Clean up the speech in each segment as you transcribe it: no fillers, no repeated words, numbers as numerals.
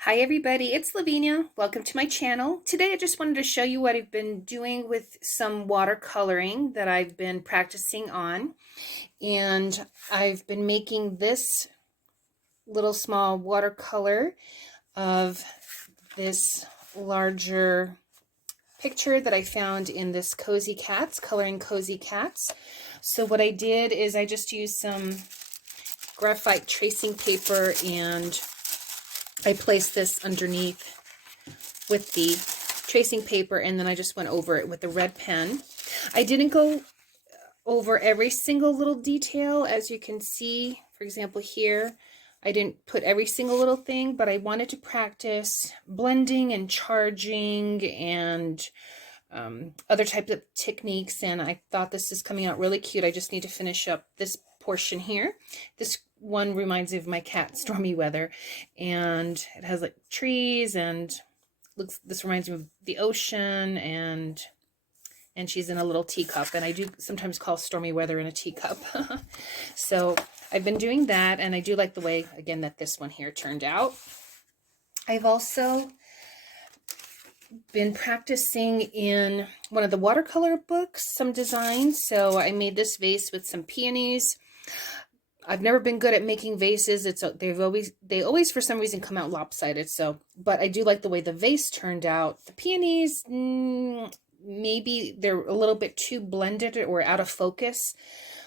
Hi everybody, it's Lavinia. Welcome to my channel. Today I just wanted to show you what I've been doing with some watercoloring that I've been practicing on. And I've been making this little small watercolor of this larger picture that I found in this Cozy Cats, Coloring Cozy Cats. So what I did is I just used some graphite tracing paper and I placed this underneath with the tracing paper, and then I just went over it with the red pen. I didn't go over every single little detail. As you can see, for example here, I didn't put every single little thing, but I wanted to practice blending and charging and other types of techniques, and I thought this is coming out really cute. I just need to finish up this portion here. This one reminds me of my cat, Stormy Weather, and it has like trees and this reminds me of the ocean, and she's in a little teacup, and I do sometimes call Stormy Weather in a teacup. So I've been doing that, and I do like the way, again, that this one here turned out. I've also been practicing in one of the watercolor books some designs. So I made this vase with some peonies. I've never been good at making vases. They always for some reason come out lopsided. So, but I do like the way the vase turned out. The peonies, maybe they're a little bit too blended or out of focus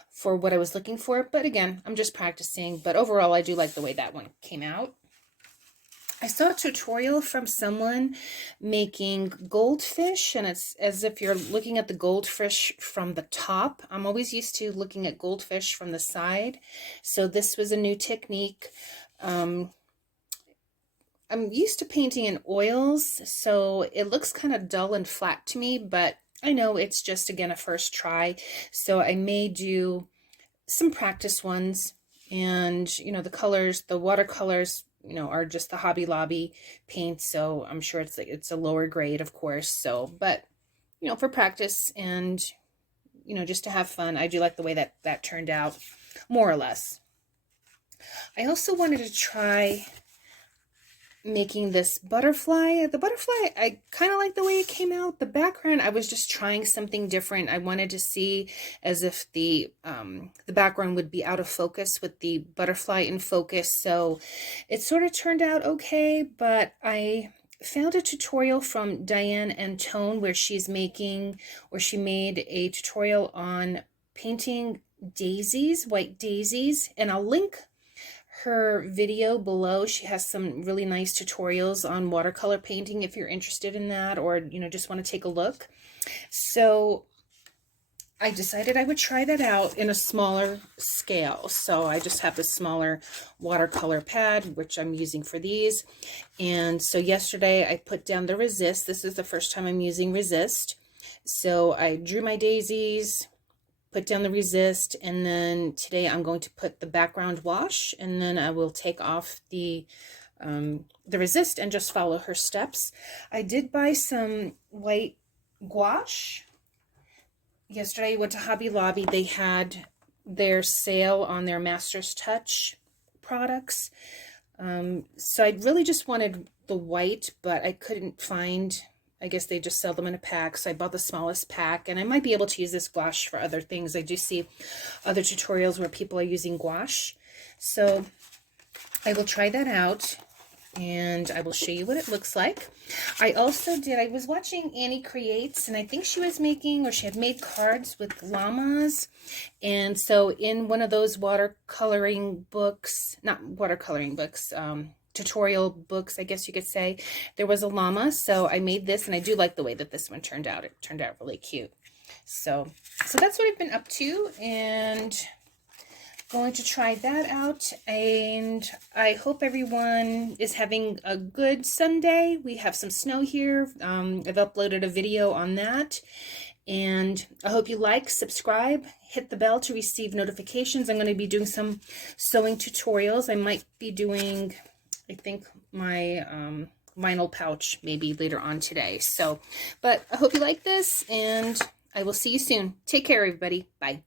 for what I was looking for. But again, I'm just practicing. But overall, I do like the way that one came out. I saw a tutorial from someone making goldfish, and it's as if you're looking at the goldfish from the top. I'm always used to looking at goldfish from the side, so this was a new technique. I'm used to painting in oils, so it looks kind of dull and flat to me, but I know it's just, again, a first try, so I may do some practice ones, and, you know, the colors, the watercolors, you know, are just the Hobby Lobby paints, so I'm sure it's a lower grade, of course. So, but you know, for practice and, you know, just to have fun, I do like the way that turned out, more or less. I also wanted to try making this butterfly. The butterfly, I kind of like the way it came out. The background, I was just trying something different. I wanted to see as if the background would be out of focus with the butterfly in focus. So it sort of turned out okay, but I found a tutorial from Diane Antone where she made a tutorial on painting daisies, white daisies, and I'll link her video below. She has some really nice tutorials on watercolor painting if you're interested in that, or, you know, just want to take a look. So I decided I would try that out in a smaller scale. So I just have the smaller watercolor pad, which I'm using for these. And so yesterday I put down the resist. This is the first time I'm using resist. So I drew my daisies, put down the resist, and then today I'm going to put the background wash, and then I will take off the resist and just follow her steps. I did buy some white gouache. Yesterday I went to Hobby Lobby. They had their sale on their Master's Touch products. So I really just wanted the white, but I couldn't find, I guess they just sell them in a pack, so I bought the smallest pack, and I might be able to use this gouache for other things. I do see other tutorials where people are using gouache, so I will try that out, and I will show you what it looks like. I was watching Annie Creates, and I think she was making, or she had made cards with llamas, and so in one of those watercoloring books, not watercoloring books, tutorial books, I guess you could say, there was a llama, so I made this, and I do like the way that this one turned out. It turned out really cute. So that's what I've been up to, and going to try that out, and I hope everyone is having a good Sunday. We have some snow here. I've uploaded a video on that, and I hope you like, subscribe, hit the bell to receive notifications. I'm going to be doing some sewing tutorials. I might be doing, I think, my vinyl pouch maybe later on today. So, but I hope you like this, and I will see you soon. Take care, everybody. Bye.